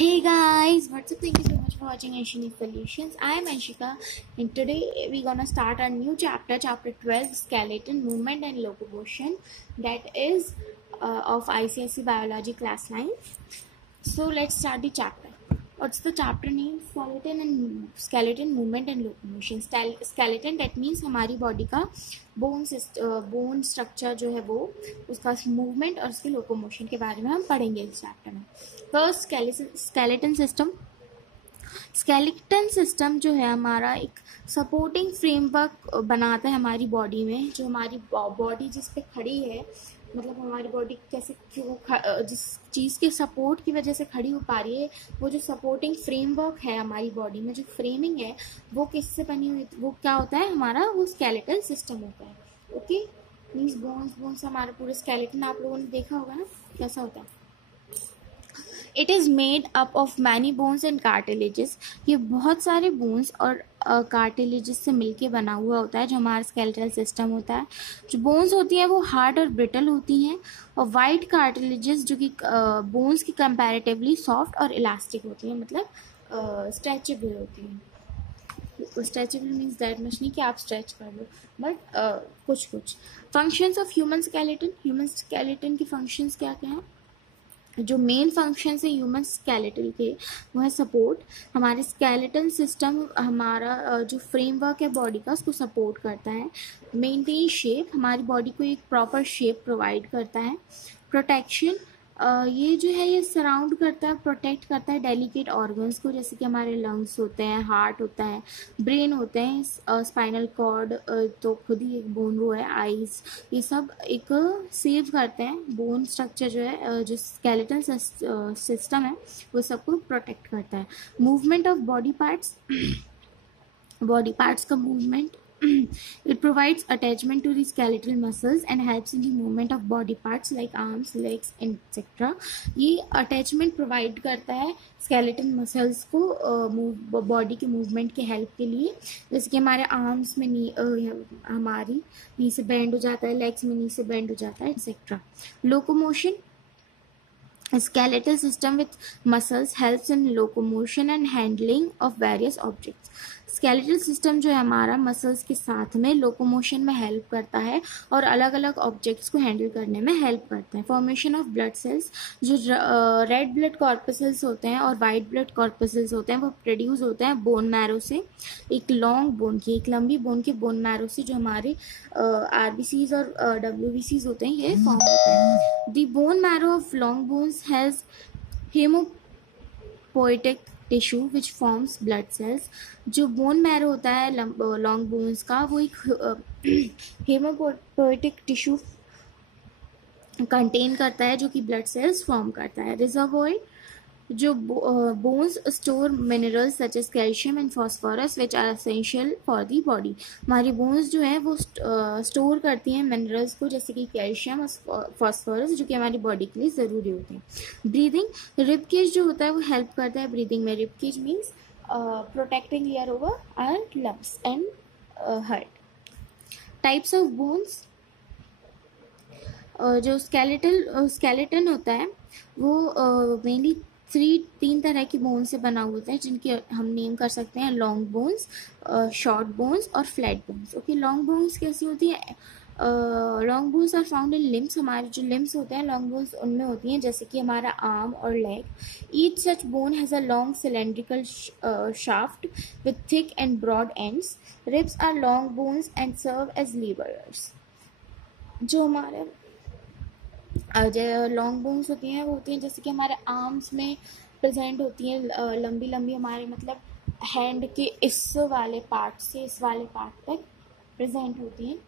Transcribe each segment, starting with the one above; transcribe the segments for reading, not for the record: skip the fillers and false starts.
Hey guys, what's up? Thank you so much for watching Anshini Solutions. I am Anshika and today we're gonna start our new chapter, chapter 12, Skeleton, Movement and Locomotion, that is of ICSE Biology class 9. So let's start the chapter. What's the chapter name? Skeleton, Movement and Locomotion. Skeleton, that means हमारी body का bone structure जो है वो उसका movement और उसके locomotion के बारे में हम पढ़ेंगे इस चैप्टर में. First skeleton system. Skeleton system जो है हमारा एक सपोर्टिंग फ्रेमवर्क बनाता है हमारी बॉडी में. जो हमारी बॉडी जिस पे खड़ी है, मतलब हमारी बॉडी कैसे जिस चीज़ के सपोर्ट की वजह से खड़ी हो पा रही है, वो जो सपोर्टिंग फ्रेमवर्क है हमारी बॉडी में, जो फ्रेमिंग है वो किससे बनी हुई, वो क्या होता है हमारा, वो स्केलेटल सिस्टम होता है. ओके, मीन्स बोन्स हमारा पूरा स्केलेटन आप लोगों ने देखा होगा ना कैसा होता है. It is made up of many bones and cartilages. ये बहुत सारे बोन्स और कार्टिलेजेस से मिलके बना हुआ होता है जो हमारा स्केलेटल सिस्टम होता है. जो बोन्स होती हैं वो हार्ड और ब्रिटल होती हैं, और वाइट कार्टिलेजेस जो कि बोन्स की कंपैरेटिवली सॉफ्ट और इलास्टिक होती हैं, मतलब स्ट्रेचेबल होती हैं. स्ट्रेचेबल मीन्स दैट मच नहीं कि आप स्ट्रेच कर लो, बट कुछ फंक्शंस ऑफ ह्यूमन स्केलेटन की फंक्शंस क्या क्या हैं. जो मेन फंक्शंस है ह्यूमन स्केलेटल के, वो है सपोर्ट. हमारे स्केलेटल सिस्टम हमारा जो फ्रेमवर्क है बॉडी का उसको सपोर्ट करता है. मेंटेन शेप, हमारी बॉडी को एक प्रॉपर शेप प्रोवाइड करता है. प्रोटेक्शन, ये जो है ये सराउंड करता है, प्रोटेक्ट करता है डेलिकेट ऑर्गन्स को, जैसे कि हमारे लंग्स होते हैं, हार्ट होता है, ब्रेन होते हैं, स्पाइनल कॉर्ड तो खुद ही एक बोन वो है, आईज, ये सब एक सेव करते हैं. बोन स्ट्रक्चर जो है, जो स्केलेटल सिस्टम है वो सबको प्रोटेक्ट करता है. मूवमेंट ऑफ बॉडी पार्ट्स का movement. It provides attachment to the skeletal muscles and helps in the movement of body parts like arms, legs, etc. ये attachment provide करता है skeletal muscles को बॉडी के मूवमेंट के help के लिए. जैसे कि हमारे आर्म्स में हमारी नी से बेंड हो जाता है, लेग्स में नी से बेंड हो जाता है, etc. Locomotion. Skeletal system with muscles helps in locomotion and handling of various objects. Skeletal system जो है हमारा मसल्स के साथ में लोकोमोशन में हेल्प करता है और अलग अलग ऑब्जेक्ट्स को हैंडल करने में हेल्प करता है. Formation of blood cells. जो रेड ब्लड कॉर्पसेल्स होते हैं और वाइट ब्लड कॉर्पसेल्स होते हैं वो प्रोड्यूस होते हैं बोन मैरो से. एक लंबी बोन के बोन मैरो से जो हमारे आरबीसीज और डब्ल्यूबीसीज होते हैं ये फॉर्म होते हैं. The bone marrow of long bones has haemopoietic tissue which forms blood cells. जो बोन मैरो होता है लॉन्ग बोन्स का, वो एक हेमोपोएटिक टिश्यू कंटेन करता है जो कि ब्लड सेल्स फॉर्म करता है. रिजर्वॉयर. जो bones store minerals such as calcium and phosphorus which are essential for the body. हमारी बोन्स जो है वो स्टोर करती हैं मिनरल्स को, जैसे कि कैल्शियम और फॉस्फोरस, जो कि हमारी बॉडी के लिए ज़रूरी होते हैं. ब्रीदिंग. रिब केज जो होता है वो हेल्प करता है ब्रीदिंग में. Rib cage means protecting layer over our lungs and heart. Types of bones. जो स्केलेटन होता है वो मेनली तीन तरह की बोन से बना होता है, जिनके हम नेम कर सकते हैं लॉन्ग बोन्स, शॉर्ट बोन्स और flat bones. Okay, long bones कैसी होती है. Long bones are found in limbs. हमारे जो लिम्स होते हैं लॉन्ग बोन्स उनमें होती हैं, जैसे कि हमारा आर्म और leg. Each such bone has a long cylindrical shaft with thick and broad ends. Ribs are long bones and serve as levers. जो हमारे जो लॉन्ग बोन्स होती हैं वो होती हैं जैसे कि हमारे आर्म्स में प्रेजेंट होती हैं, लंबी लंबी, हमारे मतलब हैंड के इस वाले पार्ट से इस वाले पार्ट तक प्रेजेंट होती हैं.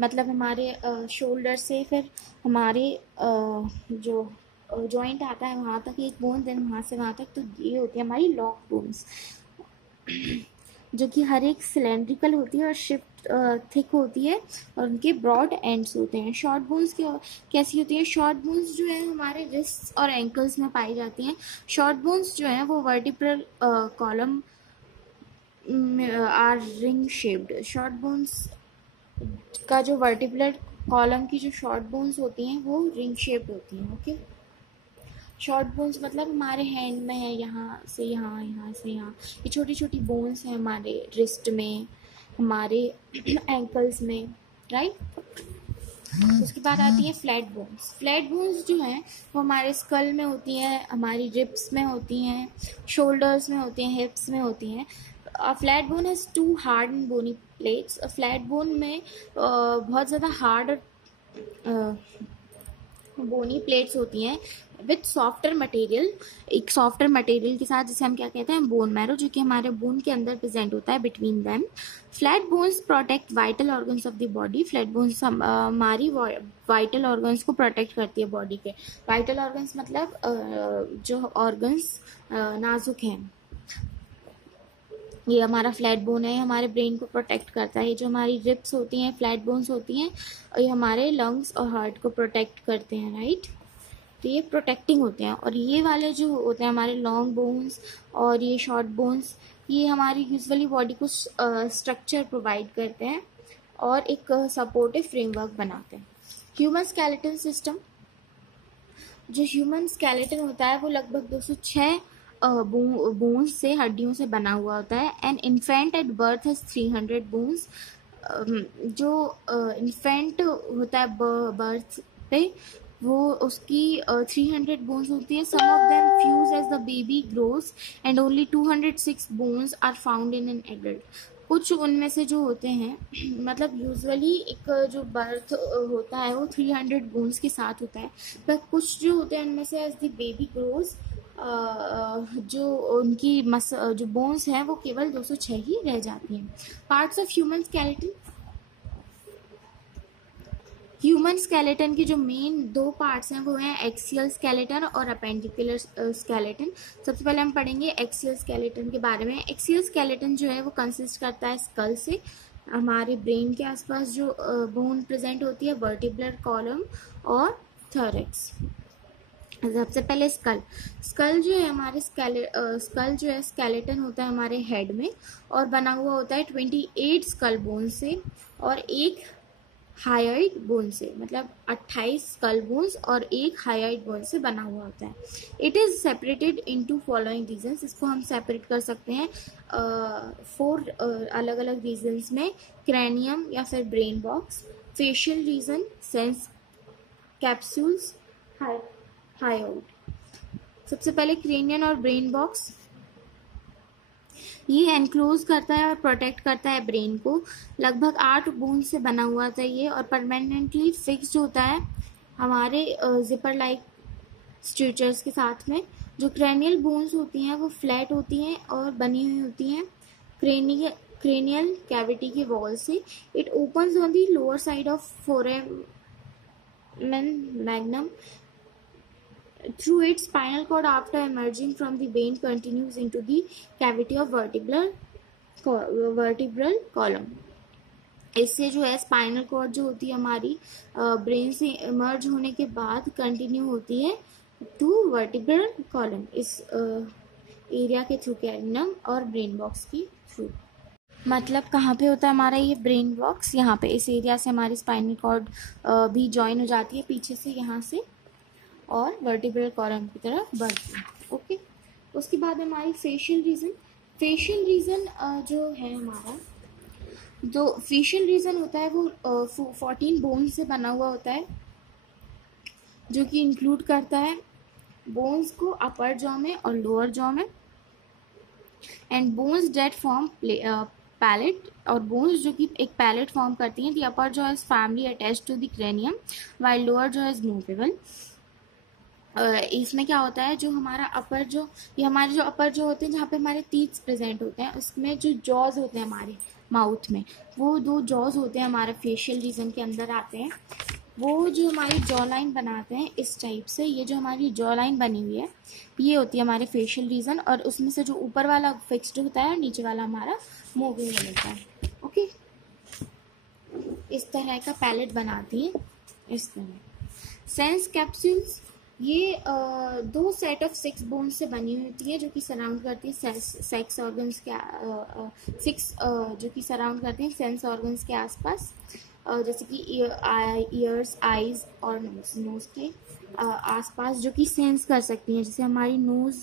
मतलब हमारे शोल्डर से फिर हमारे जो जॉइंट आता है वहाँ तक एक बोन, देन वहाँ से वहाँ तक, तो ये होती है हमारी लॉन्ग बोन्स, जो कि हर एक सिलेंड्रिकल होती है और शिफ्ट थिक होती है और उनके ब्रॉड एंड्स होते हैं. शॉर्ट बोन्स कैसी होती हैं. शॉर्ट बोन्स जो है हमारे रिस्ट और एंकल्स में पाई जाती हैं. शॉर्ट बोन्स जो है वो vertebral column R ring shaped. Short bones का जो वर्टिब्रल कॉलम की जो शॉर्ट बोन्स होती हैं वो रिंग शेप्ड होती हैं. ओके, शॉर्ट बोन्स मतलब हमारे हैंड में है, यहाँ से यहाँ, यहाँ से यहाँ, ये छोटी छोटी बोन्स हैं हमारे रिस्ट में, हमारे एंकल्स में, राइट। उसके बाद आती है फ्लैट बोन्स। फ्लैट बोन्स जो हैं वो हमारे स्कल में होती हैं, हमारी रिब्स में होती हैं, शोल्डर्स में होती हैं, हिप्स में होती हैं। Flat bone has 2 hard and bony plates. Flat bone में बहुत ज़्यादा हार्ड बोनी प्लेट्स होती हैं विथ सॉफ्टर मटेरियल, एक सॉफ्टर मटेरियल के साथ, जिसे हम क्या कहते हैं, बोन मैरो, जो कि हमारे बोन के अंदर प्रेजेंट होता है between them. Flat bones protect vital organs of the body. Flat bones हमारी वाइटल ऑर्गन्स को प्रोटेक्ट करती है बॉडी के। वाइटल ऑर्गन्स मतलब जो ऑर्गन्स नाजुक हैं, ये हमारा फ्लैट बोन है, हमारे ब्रेन को प्रोटेक्ट करता है। ये जो हमारी रिब्स होती हैं, फ्लैट बोन्स होती हैं, और ये हमारे लंग्स और हार्ट को प्रोटेक्ट करते हैं, राइट। तो ये प्रोटेक्टिंग होते हैं। और ये वाले जो होते हैं हमारे लॉन्ग बोन्स और ये शॉर्ट बोन्स, ये हमारी यूजुअली बॉडी को स्ट्रक्चर प्रोवाइड करते हैं और एक सपोर्टिव फ्रेमवर्क बनाते हैं। ह्यूमन स्केलेटन सिस्टम, जो ह्यूमन स्केलेटन होता है वो लगभग 206 बोन्स से, हड्डियों से बना हुआ होता है। An infant at birth has 300 bones. जो इन्फेंट होता है बर्थ पे, वो उसकी 300 बोन्स होती है। Some of them fuse as the baby grows and only 206 bones are found in an adult. कुछ उनमें से जो होते हैं, मतलब यूजुअली एक जो बर्थ होता है वो 300 बोन्स के साथ होता है, पर कुछ जो होते हैं उनमें से एज द बेबी ग्रोज जो उनकी जो बोन्स हैं वो केवल 206 ही रह जाती हैं। Parts of human skeleton, human skeleton की जो मेन 2 पार्ट्स हैं वो हैं एक्सियल स्केलेटन और अपेंडिकुलर स्केलेटन। सबसे पहले हम पढ़ेंगे एक्सियल स्केलेटन के बारे में। एक्सियल स्केलेटन जो है वो कंसिस्ट करता है स्कल से। हमारे ब्रेन के आसपास जो बोन प्रेजेंट होती है, वर्टिब्रल कॉलम और थोरैक्स। सबसे पहले स्कल जो है हमारे स्कल जो है स्केलेटन होता है हमारे हेड में और बना हुआ होता है 28 स्कल बोन से और एक हायोइड बोन से, मतलब 28 स्कल बोन्स और एक हायोइड बोन से बना हुआ होता है। It is separated into following regions. इसको हम सेपरेट कर सकते हैं 4 अलग अलग रीजन्स में। क्रैनियम या फिर brain box, facial region, sense capsules, hyoid. सबसे पहले क्रेनियन और ब्रेन बॉक्स, ये एनक्लोज करता है और प्रोटेक्ट करता है ब्रेन को। लगभग 8 बोन से बना हुआ था ये और परमानेंटली फिक्स्ड होता है हमारे जिपर लाइक स्ट्रक्चर्स के साथ में। जो क्रेनियल बोन्स होती हैं वो फ्लैट होती हैं और बनी हुई होती हैं क्रेनियल कैविटी के वॉल से। It opens on the lower side of foramen magnum through its spinal cord after emerging from the brain continues into the cavity of vertebral column। इससे जो है स्पाइनल कॉर्ड जो होती है हमारी ब्रेन से इमर्ज होने के बाद कंटिन्यू होती है टू वर्टिब्रल कॉलम, इस एरिया के थ्रू, कैरिनम और ब्रेन बॉक्स की थ्रू। मतलब कहाँ पे होता है हमारा ये ब्रेन बॉक्स, यहाँ पे इस एरिया से हमारी स्पाइनल कॉर्ड भी ज्वाइन हो जाती है पीछे से, यहाँ से, और वर्टिब्रल कॉलम की तरफ बढ़ती है। ओके, उसके बाद हमारी फेशियल रीजन। फेशियल रीजन जो है हमारा, जो फेशियल रीजन होता है वो 14 बोन्स से बना हुआ होता है, जो कि इंक्लूड करता है बोन्स को अपर जॉ में और लोअर जॉ में, and bones that form palate, और बोन्स जो कि एक पैलेट फॉर्म करती हैं। The upper jaw is firmly attached to the cranium while lower jaw is movable. इसमें क्या होता है, जो हमारा अपर जो, ये हमारे जो अपर जो होते हैं जहाँ पे हमारे टीथ प्रेजेंट होते हैं, उसमें जो जॉज होते हैं हमारे माउथ में, वो 2 जॉज होते हैं हमारे फेशियल रीजन के अंदर आते हैं। वो जो हमारी जॉ लाइन बनाते हैं इस टाइप से, ये जो हमारी जॉ लाइन बनी हुई है ये होती है हमारे फेशियल रीजन, और उसमें से जो ऊपर वाला फिक्स्ड होता है और नीचे वाला हमारा मूविंग होता है। ओके, इस तरह का पैलेट बनाती है इस तरह। सेंस कैप्सूल्स, ये 2 सेट ऑफ 6 बोन्स से बनी हुई होती है, जो कि सराउंड करती है सेक्स ऑर्गन्स के 6 जो कि सराउंड करते हैं सेंस ऑर्गन्स के आसपास, जैसे कि ईयर्स, आईज और नोज के आसपास जो कि सेंस कर सकती हैं, जैसे हमारी नोज,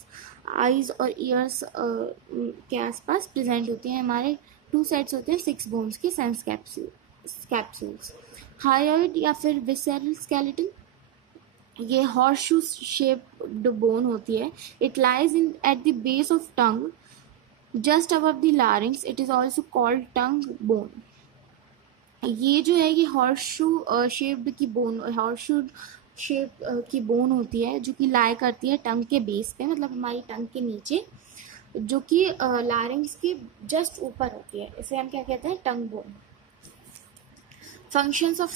आईज और ईयर्स के आसपास प्रेजेंट होती हैं। हमारे 2 सेट्स होते हैं 6 बोन्स के सेंस कैप्सूल्स। हायोइड या फिर विसेरल स्केलेटन, ये हॉर्सशू शेप्ड बोन होती है। It lies in at the base of tongue just above the larynx, it is also called tongue bone. ये जो है ये हॉर्सशू शेप्ड की बोन, हॉर्सशू शेप की बोन होती है जो कि लाई करती है टंग के बेस पे, मतलब हमारी टंग के नीचे, जो कि लारिंग्स के जस्ट ऊपर होती है। इसे हम क्या कहते हैं, टंग बोन। फंक्शंस ऑफ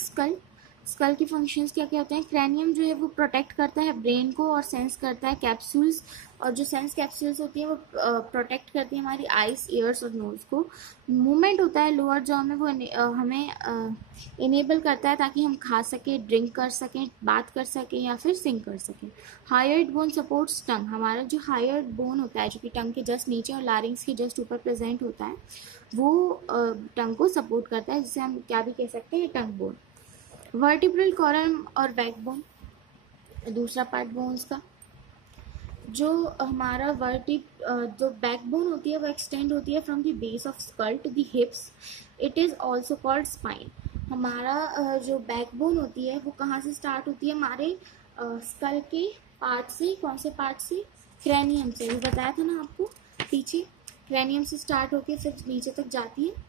स्कल के फंक्शंस क्या क्या होते हैं। क्रैनियम जो है वो प्रोटेक्ट करता है ब्रेन को और सेंस करता है कैप्सूल्स, और जो सेंस कैप्सूल्स होती है वो प्रोटेक्ट करती है हमारी आईज, ईयर्स और नोज को। मूवमेंट होता है लोअर जॉ में, वो हमें इनेबल करता है ताकि हम खा सकें, ड्रिंक कर सकें, बात कर सकें या फिर सिंग कर सकें। हायर्ड बोन सपोर्ट्स टंग, हमारा जो हायर्ड बोन होता है जो कि टंग के जस्ट नीचे और लारिंग्स के जस्ट ऊपर प्रेजेंट होता है, वो टंग को सपोर्ट करता है, जिसे हम क्या भी कह सकते हैं, टंग बोन। वर्टिब्रल कॉलम और बैकबोन, दूसरा पार्ट बोन्स का। जो हमारा जो बैकबोन होती है वो एक्सटेंड होती है from the base of skull to the hips, it is also called spine. हमारा जो बैकबोन होती है वो कहाँ से स्टार्ट होती है, हमारे स्कल के पार्ट से। कौन से पार्ट से, क्रैनियम से, वो बताया था ना आपको पीछे, क्रैनियम से स्टार्ट होके फिर नीचे तक जाती है,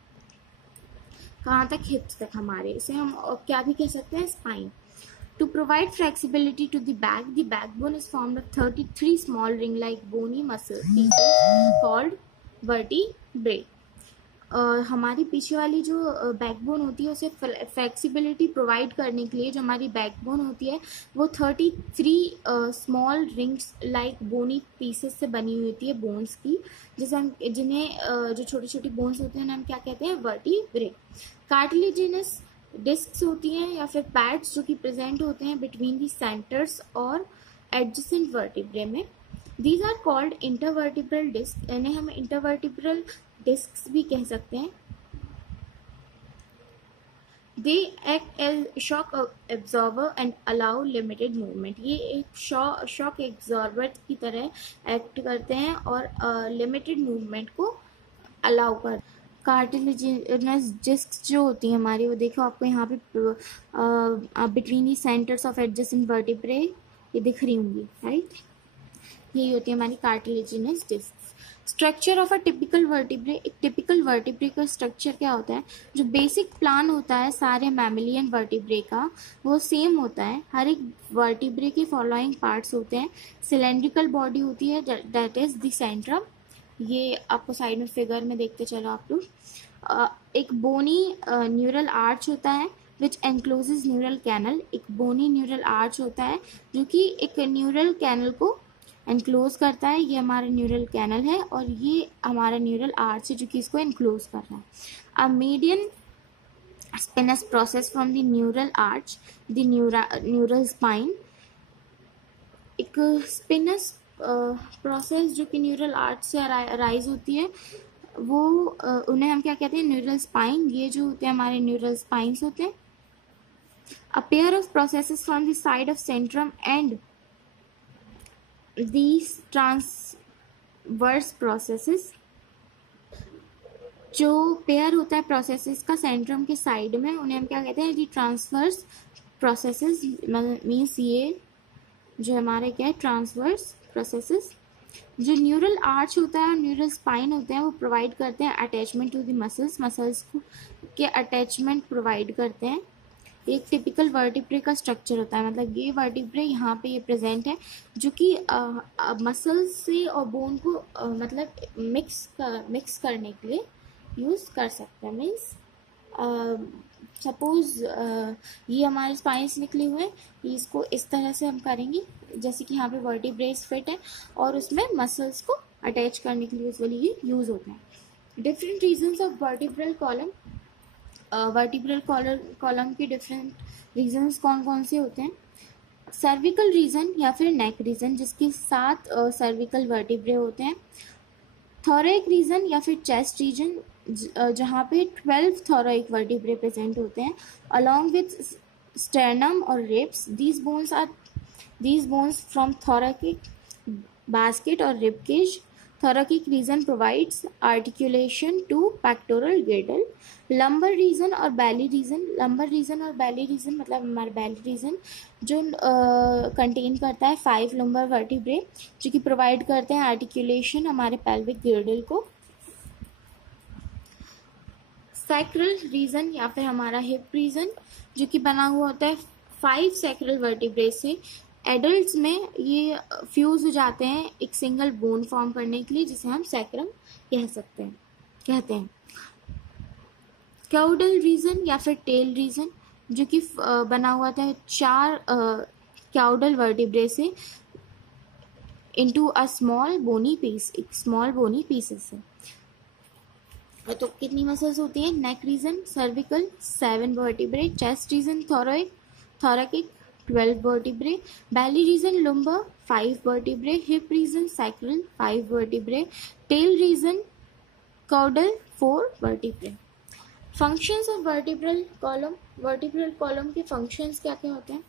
कहाँ तक, हिप्स तक हमारे। इसे हम क्या भी कह सकते हैं, spine. To provide flexibility to the backbone is formed of 33 small ring-like bony muscle pieces called vertebrae. हमारी पीछे वाली जो बैकबोन होती है उसे फ्लेक्सिबिलिटी प्रोवाइड करने के लिए जो हमारी बैकबोन होती है वो 33 स्मॉल रिंग्स लाइक बोनी पीसेस से बनी हुई होती है बोन्स की, जिसे हम जो छोटी छोटी बोन्स होती हैं हम क्या कहते हैं, वर्टिब्रे। कार्टिलेजिनस डिस्क्स होती हैं या फिर पैड्स जो कि प्रेजेंट होते हैं बिटवीन दी सेंटर्स और एडजेसेंट वर्टिब्रे में। These are called intervertebral disc, इन्हें हम इंटरवर्टिब्रल डिस्क्स भी कह सकते हैं। They act as shock absorber and allow limited movement, ये एक शॉक एब्जॉर्बर की तरह एक्ट करते हैं और लिमिटेड मूवमेंट को अलाउ कर। कार्टिलेजिनस डिस्क जो होती है हमारी, वो देखो आपको यहाँ पे between the centres of adjacent vertebrae ये दिख रही होंगी, राइट। यही होती है हमारी cartilaginous disc. Structure of a typical vertebrae, एक टिपिकल वर्टिब्रे का स्ट्रक्चर क्या होता है, जो बेसिक प्लान होता है सारे मैमेलियन वर्टिब्रे का वो सेम होता है। हर एक वर्टिब्रे के फॉलोइंग पार्ट्स होते हैं। सिलेंड्रिकल बॉडी होती है दैट इज द सेंट्रम, ये आपको साइड में फिगर में देखते चलो आप लोग। एक बोनी न्यूरल आर्च होता है विच एनक्लोजेज न्यूरल कैनल, एक बोनी न्यूरल आर्च होता है जो कि एक न्यूरल कैनल को एनक्लोज करता है। ये हमारा न्यूरल कैनल है और ये हमारा न्यूरल आर्च है जो कि इसको एनक्लोज कर रहा है। A median spins process from the neural arch the neural spine, एक स्पिनस प्रोसेस जो कि न्यूरल आर्च से अराइज होती है वो उन्हें हम क्या कहते हैं, न्यूरल स्पाइन। ये जो होते हैं हमारे न्यूरल स्पाइन्स होते हैं। A pair of processes from the side of Centrum and these transverse processes, जो पेयर होता है प्रोसेसेस का सेंट्रम के साइड में उन्हें हम क्या कहते हैं, दी ट्रांसवर्स प्रोसेसेस। मीन्स ये जो हमारे क्या है, ट्रांसवर्स प्रोसेसेस। जो न्यूरल आर्च होता है और न्यूरल स्पाइन होते हैं वो प्रोवाइड करते हैं अटैचमेंट टू द मसल्स को के अटैचमेंट प्रोवाइड करते हैं। एक टिपिकल वर्टिब्रे का स्ट्रक्चर होता है, मतलब ये वर्टिब्रे यहाँ पे ये प्रेजेंट है जो कि मसल्स से और बोन को मतलब मिक्स करने के लिए यूज़ कर सकते हैं। मीन्स सपोज ये हमारे स्पाइंस निकले हुए हैं, इसको इस तरह से हम करेंगे जैसे कि यहाँ पे वर्टिब्रेस फिट है और उसमें मसल्स को अटैच करने के लिए यूजुअली ये यूज़ होता है। Different regions of vertebral column, vertebral column के डिफरेंट रीजन्स कौन कौन से होते हैं। सर्विकल रीजन या फिर नेक रीजन जिसके 7 सर्विकल वर्टिब्रे होते हैं। थोरैक रीजन या फिर चेस्ट रीजन जहाँ पे 12 थोरैक वर्टिब्रे प्रेजेंट होते हैं अलॉन्ग विथ स्टर्नम और ribs. These bones are these bones from thoracic basket or rib cage. Thoracic region provides articulation to pectoral girdle. Lumbar region और belly region, lumbar region और belly region मतलब हमारा belly region जो contain करता है 5 lumbar vertebrae जो कि provide करते हैं आर्टिकुलेशन हमारे pelvic girdle को. सैक्रल रीजन या फिर हमारा हिप रीजन जो कि बना हुआ होता है 5 सैक्रल वर्टिब्रे से. एडल्ट्स में ये फ्यूज हो जाते हैं एक सिंगल बोन फॉर्म करने के लिए जिसे हम सैक्रम कहते हैं. कैउडल रीजन या फिर टेल रीजन जो कि बना हुआ था 4 कैउडल वर्टिब्रे से into a small bony piece, एक स्मॉल बोनी पीसेस से. तो कितनी मसल्स होती हैं? Neck region cervical 7 vertebrae, chest region thoracic 12 vertebrae, belly region lumbar 5 vertebrae, hip region sacral 5 vertebrae, tail region caudal 4 vertebrae. Functions of vertebral column. vertebral column के functions क्या क्या होते हैं?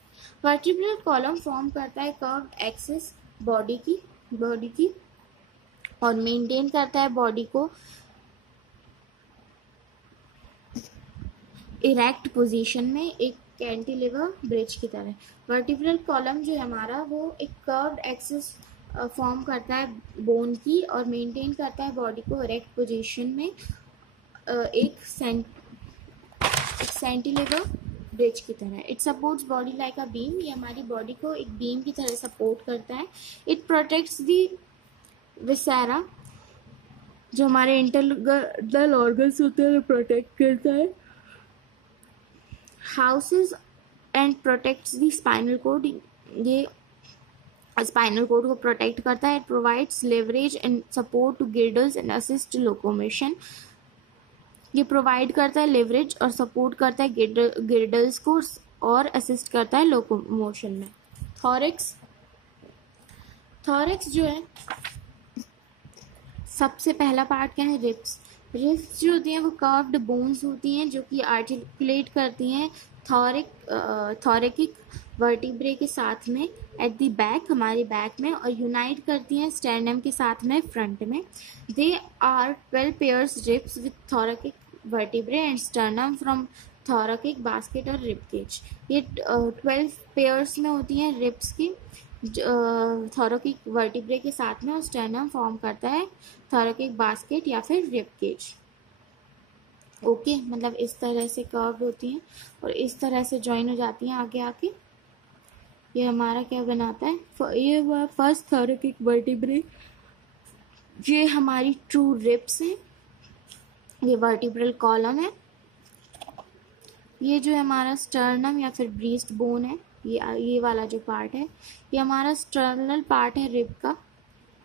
vertebral column form करता है curved axis body की और maintain करता है body को इरेक्ट पोजीशन में एक कैंटिलीवर ब्रिज की तरह. वर्टिब्रल कॉलम जो है हमारा वो एक कर्व्ड एक्सिस फॉर्म करता है बोन की और मेंटेन करता है बॉडी को इरेक्ट पोजीशन में एक सेंटिलीवर ब्रिज की तरह. It supports body like a beam. ये हमारी बॉडी को एक बीम की तरह सपोर्ट करता है. इट प्रोटेक्ट्स दी विसेरा जो हमारे इंटरनल ऑर्गन्स होते हैं प्रोटेक्ट करता है. Houses and protects the spinal cord. ये स्पाइनल कोड को प्रोटेक्ट करता है. It provides leverage and support to girdles and assist locomotion. ये प्रोवाइड करता है लेवरेज और सपोर्ट करता है गिर्डल्स को और असिस्ट करता है लोकोमोशन में. थॉरैक्स जो है सबसे पहला पार्ट क्या है? रिब्स. रिब्स जो होती हैं वो कर्व्ड बोन्स होती हैं जो कि आर्टिकुलेट करती हैं थोरैकिक वर्टिब्रे के साथ में एट द बैक, हमारे बैक में, और यूनाइट करती हैं स्टर्नम के साथ में फ्रंट में. They are 12 pairs ribs with thoracic vertebrae and sternum from thoracic basket और रिब केज. ये 12 पेयर्स में होती हैं रिब्स की थोरैकिक वर्टिब्रे के साथ में और स्टर्नम फॉर्म करता है थोरैकिक बास्केट या फिर रिब केज. ओके मतलब इस तरह से कर्व होती हैं और इस तरह से ज्वाइन हो जाती हैं आगे आके. ये हमारा क्या बनाता है? ये हुआ फर्स्ट थोरैकिक वर्टिब्रे. ये हमारी ट्रू रिब्स हैं. ये वर्टिब्रल कॉलम है. ये जो हमारा स्टर्नम या फिर ब्रीस्ट बोन है, ये वाला जो पार्ट है ये हमारा स्टर्नल पार्ट है रिब का.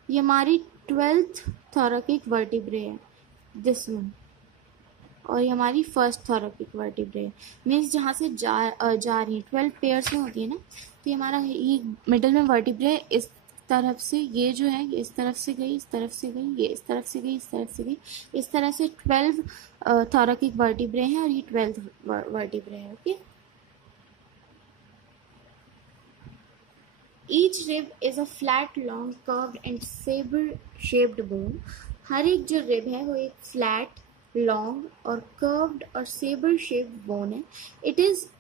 ये हमारी 12th थोरैकिक वर्टिब्रे है दिस वन और ये हमारी फर्स्ट थोरैकिक वर्टिब्रे है. मीन्स जहाँ से जा रही है 12 पेयर्स में होती है ना, तो ये हमारा ये मिडल में वर्टिब्रे इस तरफ से, ये जो है ये इस तरफ से गई, इस तरफ से गई, ये इस तरफ से गई, इस तरफ से गई. इस तरह से 12 थोरैकिक वर्टिब्रे हैं और ये 12th वर्टिब्रे है. Okay. Each rib is a flat, long, curved and saber-shaped bone. हर एक जो रिब है वो एक फ्लैट, लॉन्ग और कर्व्ड और saber-shaped bone है.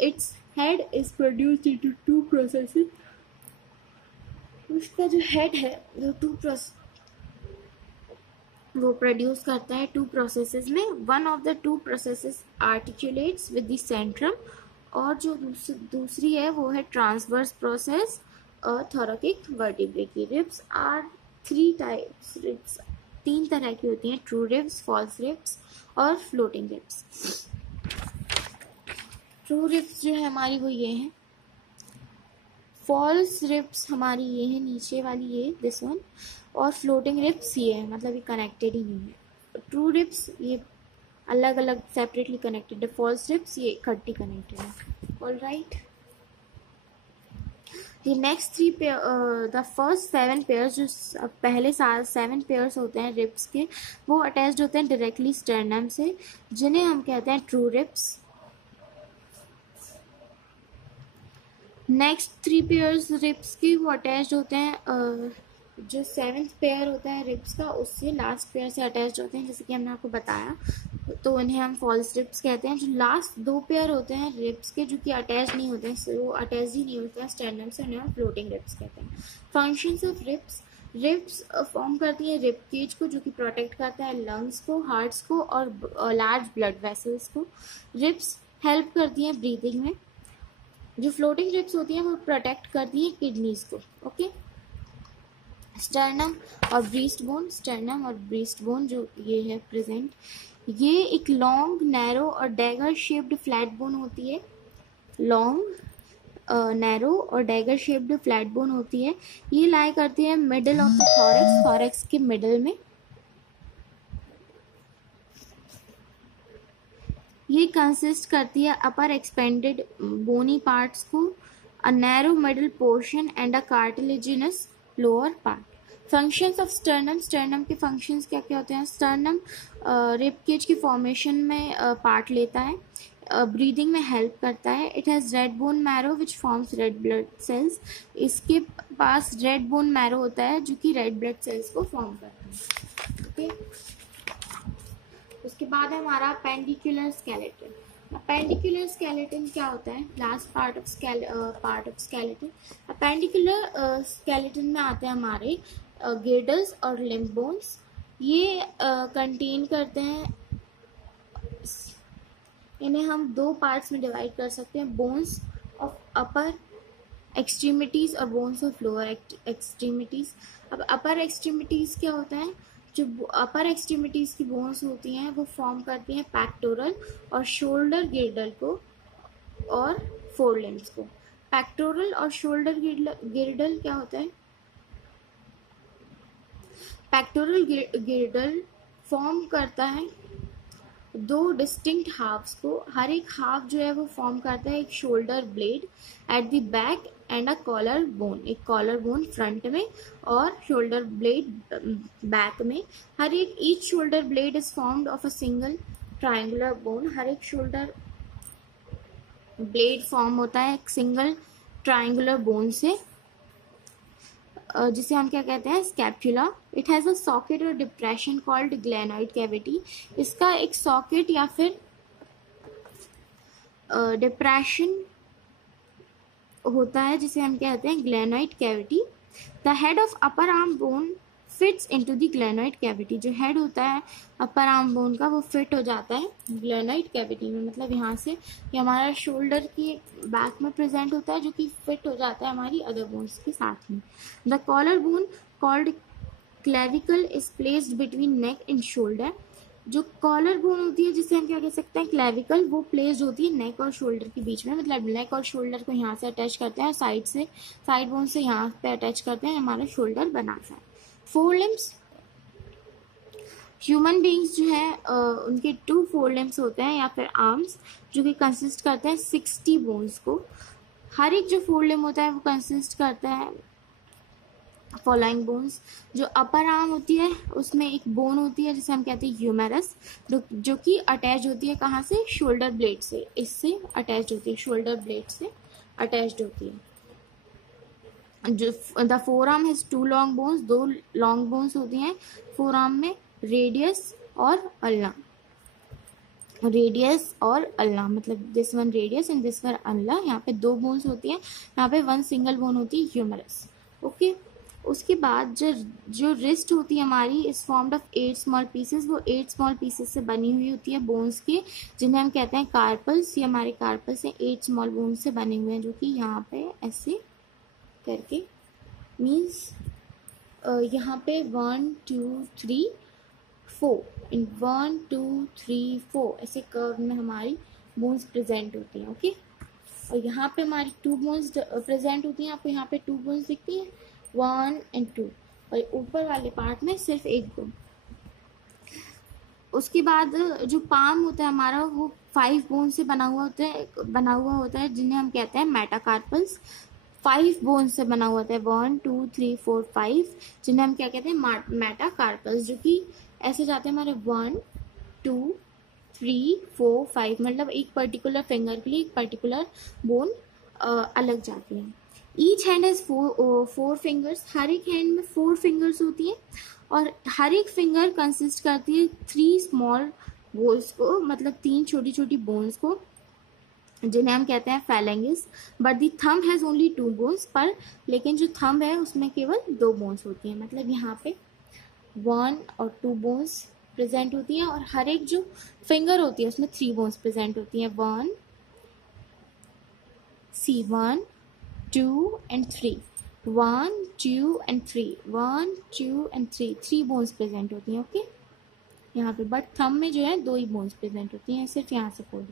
Its head is produced into 2 processes. उसका जो हेड है वो प्रोड्यूस करता है 2 प्रोसेसेस में. One of the 2 processes articulates with the centrum और जो दूसरी है वो है ट्रांसवर्स प्रोसेस थोरैकिक वर्टिब्रे की. Ribs are 3 types. रिब्स 3 तरह की होती हैं: ट्रू रिब्स, फॉल्स रिब्स और फ्लोटिंग रिब्स. ट्रू रिब्स जो है हमारी वो ये है. फॉल्स रिब्स हमारी ये है नीचे वाली, ये दिस वन. और फ्लोटिंग रिब्स ये है, मतलब ये कनेक्टेड ही नहीं है. ट्रू रिब्स ये अलग अलग सेपरेटली कनेक्टेड है. फॉल्स रिब्स ये इकट्ठी कनेक्टेड है. All right. The next 3 pair, the first 7 pairs जो पहले 7 pairs होते हैं रिब्स के वो अटैच्ड होते हैं डायरेक्टली स्टर्नम से, जिन्हें हम कहते हैं true ribs. Next 3 pairs ribs की वो अटैच होते हैं, जो 7th पेयर होता है रिब्स का उससे लास्ट पेयर से अटैच होते हैं, जैसे कि हमने आपको बताया, तो उन्हें हम फॉल्स रिब्स कहते हैं। जो लास्ट 2 पेयर होते हैं रिब्स के जो कि अटैच नहीं होते हैं, वो अटैच ही नहीं होते हैं स्टर्नम से, उन्हें हम फ्लोटिंग रिब्स कहते हैं। Functions of ribs, ribs form करती है रिब केज को, जो कि प्रोटेक्ट करता है लंग्स को, हार्ट्स को और लार्ज ब्लड वेसल्स को। रिब्स हेल्प करती हैं ब्रीदिंग में। जो फ्लोटिंग रिब्स होती हैं वो प्रोटेक्ट करती हैं किडनीज को। ओके, स्टर्नम और ब्रीस्ट बोन, स्टर्नम और ब्रीस्ट बोन जो ये है प्रेजेंट, ये एक लॉन्ग नैरो और डैगर शेप्ड फ्लैट बोन होती है। लॉन्ग नैरो और डैगर शेप्ड फ्लैट बोन होती है। ये लाई करती है middle of the thorax, thorax के मिडल में। ये कंसिस्ट करती है अपर एक्सपेंडेड बोनी पार्ट्स को, a narrow middle portion and a cartilaginous lower part. Functions of sternum, sternum के फंक्शंस क्या क्या होते हैं? स्टर्नम रिब केज की फॉर्मेशन में पार्ट लेता है, ब्रीदिंग में हेल्प करता है। It has red bone marrow which forms red blood cells, इसके पास रेड बोन मैरो होता है जो कि रेड ब्लड सेल्स को फॉर्म करता है। ओके, उसके बाद है हमारा पेंडिकुलर स्केलेटन। पेंडिकुलर स्केलेटन क्या होता है? Last part of skeleton. Appendicular skeleton में आते हैं हमारे गिर्डल्स और लिम्ब बोन्स। ये कंटेन करते हैं, इन्हें हम 2 पार्ट्स में डिवाइड कर सकते हैं, बोन्स ऑफ अपर एक्सट्रीमिटीज और बोन्स ऑफ लोअर एक्सट्रीमिटीज। अब अपर एक्सट्रीमिटीज क्या होता है? जो अपर एक्सट्रीमिटीज की बोन्स होती हैं वो फॉर्म करती हैं पैक्टोरल और शोल्डर गिर्डल को और फोर लिम्स को। पैक्टोरल और शोल्डर गिर्डल क्या होता है? पैक्टोरल गिर्डल फॉर्म करता है 2 डिस्टिंक्ट हाफ्स को। हर एक हाफ जो है वो फॉर्म करता है एक shoulder blade at the back and a collar bone, एक कॉलर बोन फ्रंट में और शोल्डर ब्लेड बैक में। हर एक each shoulder blade is formed of a single triangular bone. हर एक शोल्डर ब्लेड फॉर्म होता है एक सिंगल ट्रायंगुलर बोन से, जिसे हम क्या कहते हैं? Scapula. It has a socket और डिप्रेशन कॉल्ड ग्लेनॉइड कैविटी। इसका एक सॉकेट या फिर डिप्रेशन होता है जिसे हम कहते हैं glenoid cavity. The head of upper arm bone fits into the glenoid cavity. जो हेड होता है अपर आर्म बोन का वो फिट हो जाता है ग्लेनॉइड कैविटी में, मतलब यहाँ से ये हमारा शोल्डर के बैक में प्रेजेंट होता है जो कि फिट हो जाता है हमारी अदर बोन्स के साथ में। The collar bone called clavicle is placed between neck and shoulder. जो कॉलर बोन होती है जिसे हम क्या कह सकते हैं क्लेविकल, वो प्लेस्ड होती है नेक और शोल्डर के बीच में, मतलब नेक और शोल्डर को यहाँ से अटैच करते हैं और साइड बोन से यहाँ पे अटैच करते हैं, हमारा शोल्डर बनाता है। फोर लिम्स, ह्यूमन बींग्स जो है उनके 2 फोर लिम्स होते हैं या फिर आर्म्स, जो कि कंसिस्ट करते हैं 60 बोन्स को। हर एक जो फोर लिम होता है वो कंसिस्ट करता है फॉलोइंग बोन्स। जो अपर आर्म होती है उसमें एक बोन होती है जिसे हम कहते हैं ह्यूमेरस, जो कि अटैच होती है कहाँ से? शोल्डर ब्लेड से, इससे अटैच होती है, शोल्डर ब्लेड से अटैच्ड होती है। जो the four arm has 2 long bones, 2 long bones होती हैं फोर आर्म में, रेडियस और अल्ना। रेडियस और अल्ना मतलब this one radius and this one ulna. यहाँ पे 2 बोन्स होती हैं, यहाँ पे 1 सिंगल बोन होती है ह्यूमरस। ओके, उसके बाद जो रिस्ट होती है हमारी is formed of 8 small pieces. वो 8 स्मॉल पीसेस से बनी हुई होती है बोन्स के, जिन्हें हम कहते हैं कार्पल्स। ये हमारे कार्पल्स हैं, 8 स्मॉल बोन्स से बने हुए हैं, जो कि यहाँ पे ऐसे करके मीन्स यहाँ पे 1 2 3 4 इन 1 2 3 4 ऐसे कर्व में हमारी बोन्स प्रेजेंट होती हैं। ओके, और यहाँ पे हमारी 2 बोन्स प्रेजेंट होती हैं। आपको यहाँ पे 2 बोन्स दिखती हैं, 1 एंड 2, और ऊपर वाले पार्ट में सिर्फ 1 बोन। उसके बाद जो पाम होता है हमारा वो 5 बोन से बना हुआ होता है जिन्हें हम कहते हैं मेटाकार्पल्स। 5 बोन से बना हुआ होता है, 1 2 3 4 5, जिन्हें हम क्या कहते हैं मेटाकार्पल्स, जो कि ऐसे जाते हैं हमारे 1 2 3 4 5, मतलब एक पर्टिकुलर फिंगर के लिए एक पर्टिकुलर बोन अलग जाती हैं। Each hand has four fingers, हर एक हैंड में 4 फिंगर्स होती हैं और हर एक फिंगर कंसिस्ट करती है 3 स्मॉल बोन्स को, मतलब 3 छोटी छोटी बोन्स को, जिन्हें हम कहते हैं phalanges. But the thumb has only 2 bones, पर लेकिन जो थंब है उसमें केवल 2 बोन्स होती हैं, मतलब यहाँ पे 1 और 2 बोन्स प्रेजेंट होती हैं और हर एक जो फिंगर होती है उसमें 3 बोन्स प्रेजेंट होती हैं। 1 C1 2 and 3, 1 2 and 3, 1 2 and 3, 3 bones present होती हैं। ओके, यहाँ पे बट थंब में जो है 2 ही बोन्स प्रेजेंट होती हैं, सिर्फ यहाँ से फोल्ड।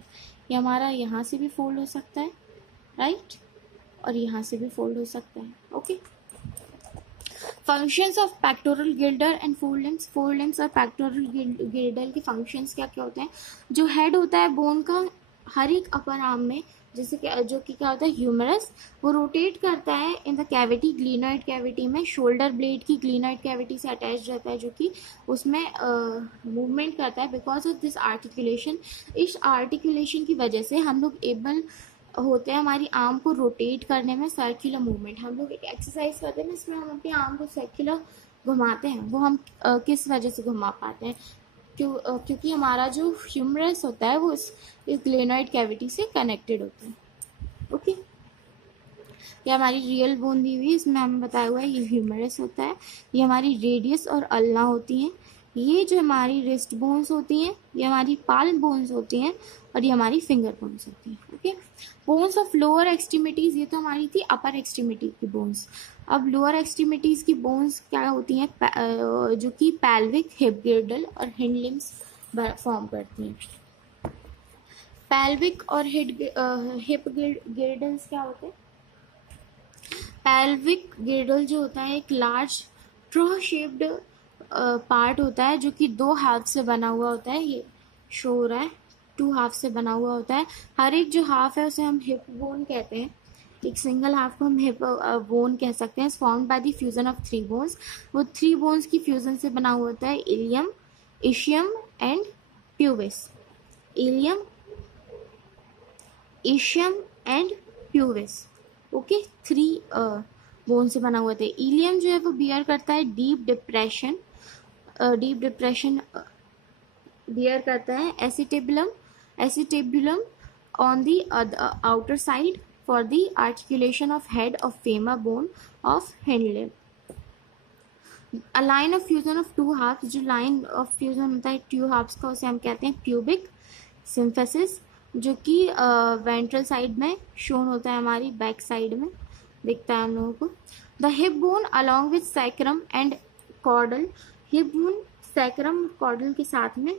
ये हमारा यहाँ से भी फोल्ड हो सकता है, राइट, और यहाँ से भी फोल्ड हो सकता है। Okay, functions of pectoral Gilder and four limbs और पेक्टोरल गिल्डर के फंक्शंस क्या क्या होते हैं। जो हेड होता है बोन का हर एक अपर आर्म में, जैसे कि जो कि क्या होता है ह्यूमरस, वो रोटेट करता है in the cavity, glenoid cavity में, शोल्डर ब्लेड की ग्लिनोइड कैविटी से अटैच रहता है, जो कि उसमें मूवमेंट करता है। बिकॉज ऑफ दिस आर्टिकुलेशन, इस आर्टिकुलेशन की वजह से हम लोग एबल होते हैं हमारी आर्म को रोटेट करने में, सर्कुलर मूवमेंट। हम लोग एक एक्सरसाइज करते हैं इसमें हम अपनी आर्म को सर्कुलर घुमाते हैं, वो हम किस वजह से घुमा पाते हैं, क्योंकि हमारा जो ह्यूमरस होता है वो इस ग्लेनोइड कैविटी से कनेक्टेड होता है। ओके, ये हमारी रियल बोन दी हुई, इसमें हमें बताया हुआ है ये ह्यूमरस होता है, ये हमारी रेडियस और अल्ना होती हैं, ये जो हमारी रिस्ट बोन्स होती हैं, ये हमारी पाल्म बोन्स होती हैं, और ये हमारी फिंगर बोन्स होती हैं। Okay, bones of lower extremities, ये तो हमारी थी अपर एक्सट्रीमिटी की बोन्स। अब लोअर एक्सट्रीमिटीज की बोन्स क्या होती हैं, जो कि पैल्विक, हिप गिर्डल और हिंड लिम्स फॉर्म करती हैं। पैल्विक और हिप गिर्डल्स क्या होते हैं। पैल्विक गिर्डल जो होता है एक लार्ज ट्रो शेप्ड पार्ट होता है, जो कि 2 हाफ से बना हुआ होता है, ये शो हो रहा है, 2 हाफ से बना हुआ होता है। हर एक जो हाफ है उसे हम हिप बोन कहते हैं, एक सिंगल हाफ को हम हिप बोन कह सकते हैं। Formed by the fusion of 3 bones, वो 3 बोन्स की फ्यूजन से बना हुआ होता है, ilium, ischium and pubis. Ilium, ischium and pubis. Okay, 3 bone से बना हुआ था। इलियम जो है वो बियर करता है डीप डिप्रेशन बियर करता है। Acetabulum on the outer side for the articulation of head of femur bone of hind limb. A line of fusion of 2 halves, जो लाइन ऑफ फ्यूजन होता है 2 हाफ्स का, उसे हम कहते हैं प्यूबिक सिम्फेसिस, जो कि वेंट्रल साइड में शोन होता है, हमारी बैक साइड में दिखता है हम लोगों को। The hip bone along with sacrum and caudal, hip bone sacrum caudal के साथ में,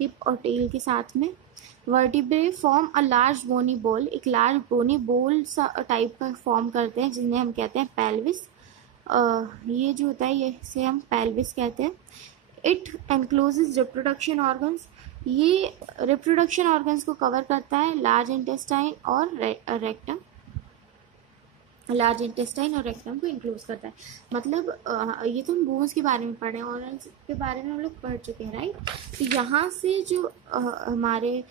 हिप और टेल के साथ में। Vertebrae form a large bony ball, एक लार्ज बोनी बॉल सा टाइप का फॉर्म करते हैं, जिन्हें हम कहते हैं पेल्विस। ये जो होता है ये इसे हम पेल्विस कहते हैं। इट एनक्लोजेस रिप्रोडक्शन ऑर्गन्स, ये रिप्रोडक्शन ऑर्गन्स को कवर करता है, लार्ज इंटेस्टाइन और रेक्टम, लार्ज इंटेस्टाइन और रेक्टम को इंक्लोज करता है। मतलब ये तो हम बोन्स के बारे में पढ़ रहे हैं, ऑर्गन्स के बारे में हम लोग पढ़ चुके हैं, राइट। तो यहाँ से जो हमारे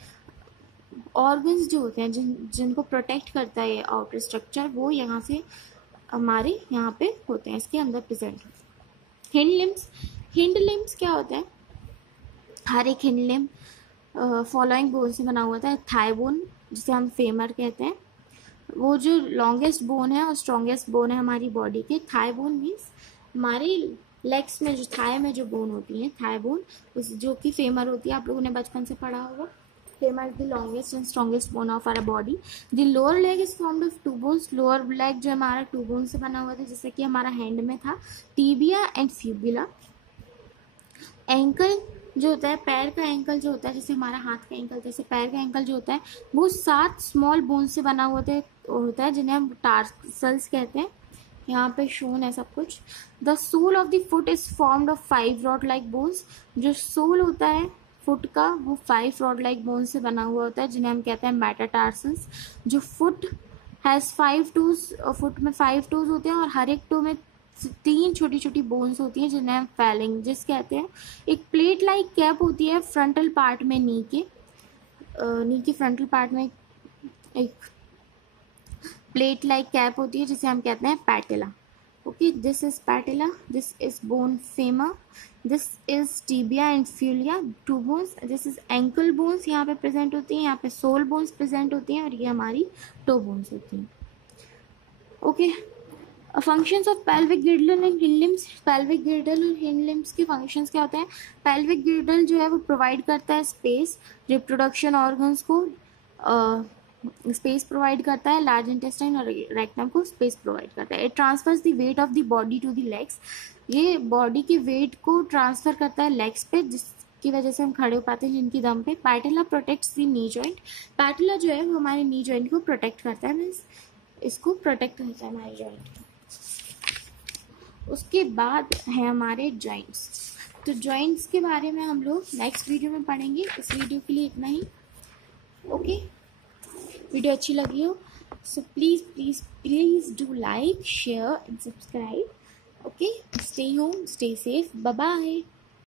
ऑर्गन्स जो होते हैं जिनको प्रोटेक्ट करता है आउटर स्ट्रक्चर, वो यहाँ से हमारे यहाँ पे होते हैं, इसके अंदर प्रेजेंट होते हैं। हिंड लिम्स क्या होता है, हर एक हिंड लिम्ब फॉलोइंग बोन से बना हुआ था। थाई बोन, जिसे हम फेमर कहते हैं, वो जो लॉन्गेस्ट बोन है और स्ट्रॉन्गेस्ट बोन है हमारी बॉडी के। थाई बोन मीन्स हमारी लेग्स में जो थाई में जो बोन होती है, थाई बोन, उस जो कि फेमर होती है, आप लोगों ने बचपन से पढ़ा होगा। Femur is the longest and strongest bone of our body. The lower leg is formed of 2 bones, lower leg जो हमारा 2 बोन से बना हुआ था, जैसे कि हमारा हैंड में था, टिबिया एंड फ्यूबुला। एंकल जो होता है, पैर का एंकल जो होता है, जैसे हमारा हाथ का एंकल, जैसे पैर का एंकल जो होता है, वो 7 स्मॉल बोन से बना होता है, जिन्हें हम टार्सल्स कहते हैं। यहाँ पे शोन है सब कुछ। The sole of the foot is formed of 5 rod like bones, जो सोल होता है फुट का वो 5 रॉड लाइक बोन से बना हुआ होता है, जिन्हें हम कहते हैं मेटाटार्सल्स। जो फुट हैज़ 5 टोज, फुट में 5 टोज होते हैं और हर एक टो में 3 छोटी छोटी बोन्स होती हैं, जिन्हें हम फैलेंजेस कहते हैं। एक प्लेट लाइक कैप होती है फ्रंटल पार्ट में, नी के फ्रंटल पार्ट में एक प्लेट लाइक कैप होती है जिसे हम कहते हैं patella. Okay, this is patella, this is bone femur, this is tibia and fibula, 2 bones. This is ankle bones यहाँ पे प्रेजेंट होती हैं, यहाँ पे सोल बोन्स प्रेजेंट होती हैं और ये हमारी टो बोन्स होती हैं. Okay, functions of pelvic गिर्डल and hind limbs. Pelvic गिर्डल और हिंड लिम्स के फंक्शंस क्या होते हैं? पेल्विक गिर्डल जो है वो प्रोवाइड करता है स्पेस, रिप्रोडक्शन ऑर्गन्स को स्पेस प्रोवाइड करता है, लार्ज इंटेस्टाइन और रेक्टम को स्पेस प्रोवाइड करता है. It transfers the weight of the body to the legs. ये बॉडी के वेट को ट्रांसफर करता है लेग्स पे, जिसकी वजह से हम खड़े हो पाते हैं जिनकी दम पे. पैटेला प्रोटेक्ट्स द नी जॉइंट. पैटेला जो है वो हमारे नी जॉइंट को प्रोटेक्ट करता है, मीन्स इसको प्रोटेक्ट करता है हमारे जॉइंट. उसके बाद है हमारे जॉइंट्स. तो जॉइंट्स के बारे में हम लोग नेक्स्ट वीडियो में पढ़ेंगे. इस वीडियो के लिए इतना ही. ओके, वीडियो अच्छी लगी हो so please do like, share and subscribe. Okay, stay home, stay safe, bye bye.